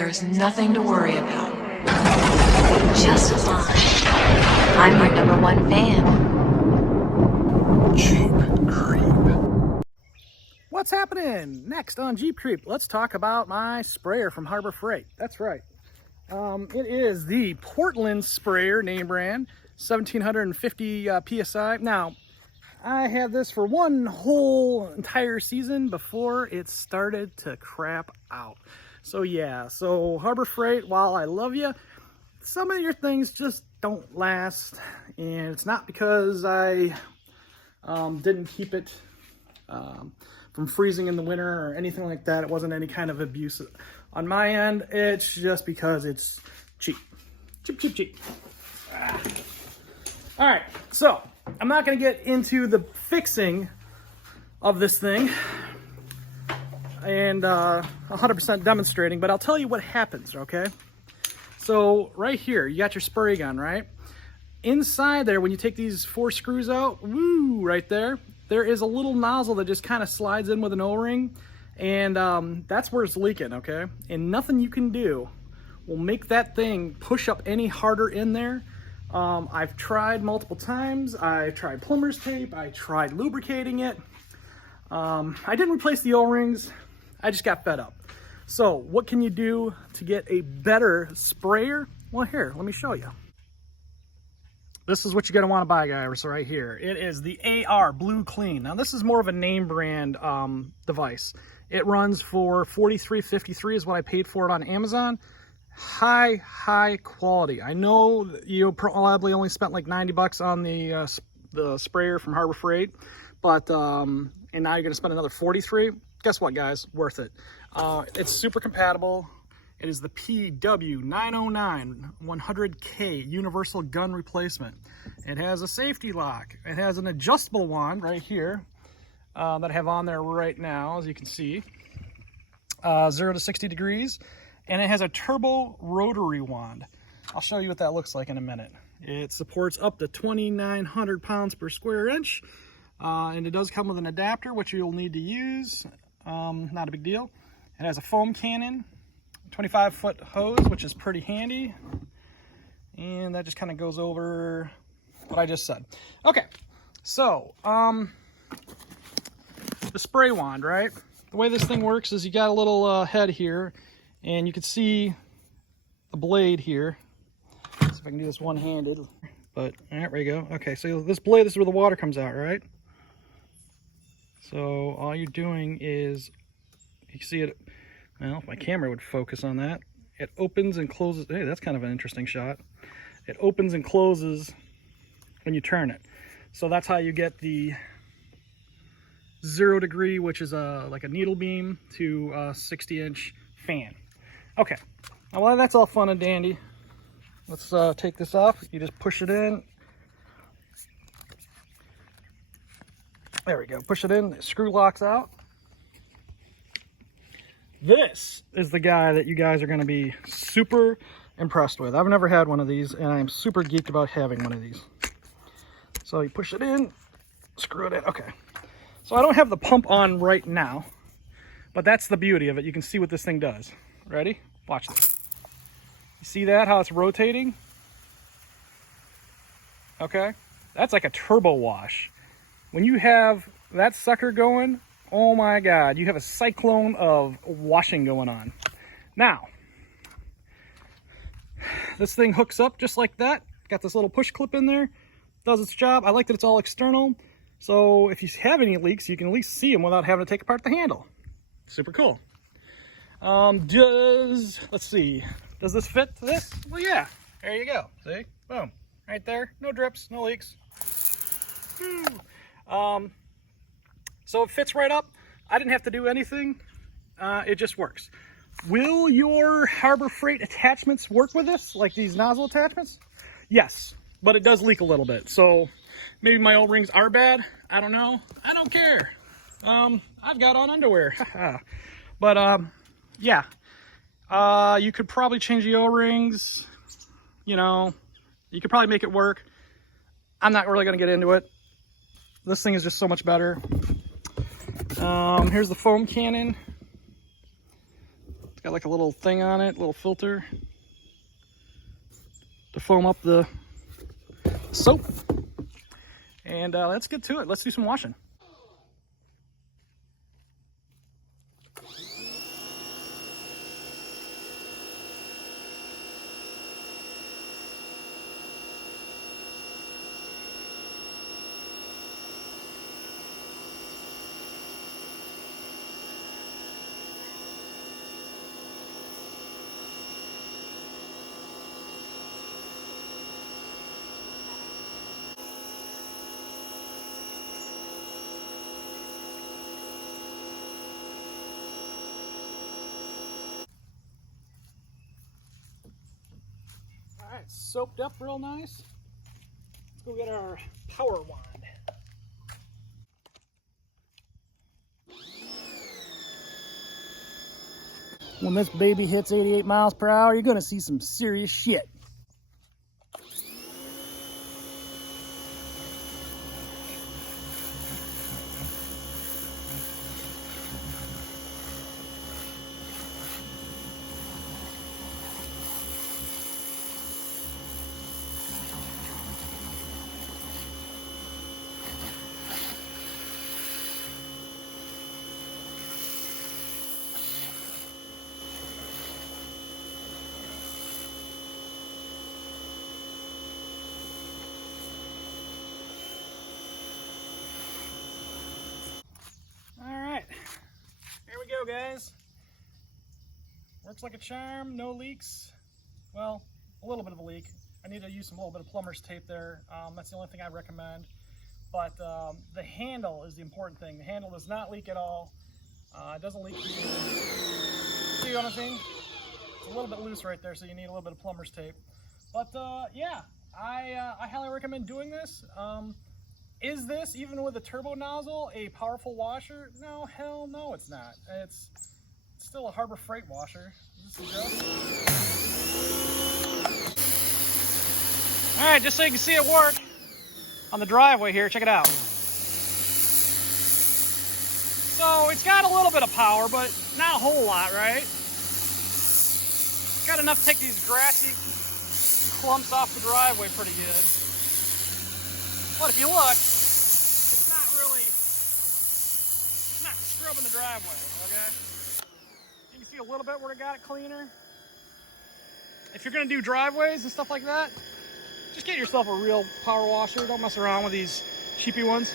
There's nothing to worry about. Just fine. I'm your #1 fan. Jeep Creep. What's happening? Next on Jeep Creep, let's talk about my sprayer from Harbor Freight. That's right. It is the Portland sprayer name brand, 1750 PSI. Now, I had this for one whole entire season before it started to crap out. So yeah, so Harbor Freight, while I love you, some of your things just don't last. And it's not because I didn't keep it from freezing in the winter or anything like that. It wasn't any kind of abuse on my end. It's just because it's cheap. Cheap. All right, so I'm not going to get into the fixing of this thing and 100% demonstrating, but I'll tell you what happens, okay? So right here, you got your spray gun, right? Inside there, when you take these 4 screws out, woo, right there, there is a little nozzle that just kind of slides in with an O-ring, and that's where it's leaking, okay? And nothing you can do will make that thing push up any harder in there. I've tried multiple times. I tried plumber's tape. I tried lubricating it. I didn't replace the O-rings. I just got fed up. So what can you do to get a better sprayer? Well, here, let me show you. This is what you're going to want to buy, guys, right here. It is the AR BlueClean. Now, this is more of a name brand device. It runs for $43.53 is what I paid for it on Amazon. High quality. I know you probably only spent like 90 bucks on the sprayer from Harbor Freight, but and now you're going to spend another 43. Guess what, guys? Worth it. It's super compatible. It is the PW909100K universal gun replacement. It has a safety lock. It has an adjustable wand right here that I have on there right now, as you can see. 0 to 60 degrees. And it has a turbo rotary wand. I'll show you what that looks like in a minute. It supports up to 2,900 pounds per square inch. And it does come with an adapter, which you'll need to use. Not a big deal. It has a foam cannon, 25-foot hose, which is pretty handy. And that just kind of goes over what I just said. Okay, so the spray wand, right? The way this thing works is you got a little head here, and you can see the blade here. Let's see if I can do this one-handed. But there we go. Okay, so this blade, this is where the water comes out, right? So all you're doing is, you can see it, well, if my camera would focus on that, it opens and closes. Hey, that's kind of an interesting shot. It opens and closes when you turn it. So that's how you get the 0 degree, which is like a needle beam, to a 60-inch fan. Okay, now while that's all fun and dandy, let's take this off. You just push it in. There we go. Push it in. The screw locks out. This is the guy that you guys are going to be super impressed with. I've never had one of these, and I'm super geeked about having one of these. So you push it in, screw it in. Okay. So I don't have the pump on right now, but that's the beauty of it. You can see what this thing does. Ready? Watch this. You see that, how it's rotating? Okay. That's like a turbo wash. When you have that sucker going, oh my God, you have a cyclone of washing going on. Now, this thing hooks up just like that. Got this little push clip in there. Does its job. I like that it's all external. So if you have any leaks, you can at least see them without having to take apart the handle. Super cool. Let's see. Does this fit this? Well, yeah. There you go. See? Boom. Right there. No drips, no leaks. Woo. So it fits right up. I didn't have to do anything. It just works. Will your Harbor Freight attachments work with this? Like these nozzle attachments? Yes, but it does leak a little bit. So maybe my O-rings are bad. I don't know. I don't care. I've got on underwear. But yeah. You could probably change the O-rings. You know, you could probably make it work. I'm not really going to get into it. This thing is just so much better. Here's the foam cannon. Got like a little thing on it, little filter to foam up the soap. And let's get to it. Let's do some washing. All right, soaped up real nice. Let's go get our power wand. When this baby hits 88 miles per hour, you're gonna see some serious shit. Go, guys. Works like a charm, no leaks. Well, a little bit of a leak. I need to use a little bit of plumber's tape there. That's the only thing I recommend. But the handle is the important thing. The handle does not leak at all. It doesn't leak. See what I'm saying? It's a little bit loose right there, so you need a little bit of plumber's tape. But yeah, I highly recommend doing this. Is this, even with a turbo nozzle, a powerful washer? No, hell no, it's not. It's still a Harbor Freight washer. All right, just so you can see it work on the driveway here, check it out. So it's got a little bit of power, but not a whole lot, right? It's got enough to take these grassy clumps off the driveway pretty good. But if you look, it's not scrubbing the driveway, okay? You can see a little bit where it got it cleaner. If you're gonna do driveways and stuff like that, just get yourself a real power washer. Don't mess around with these cheapy ones.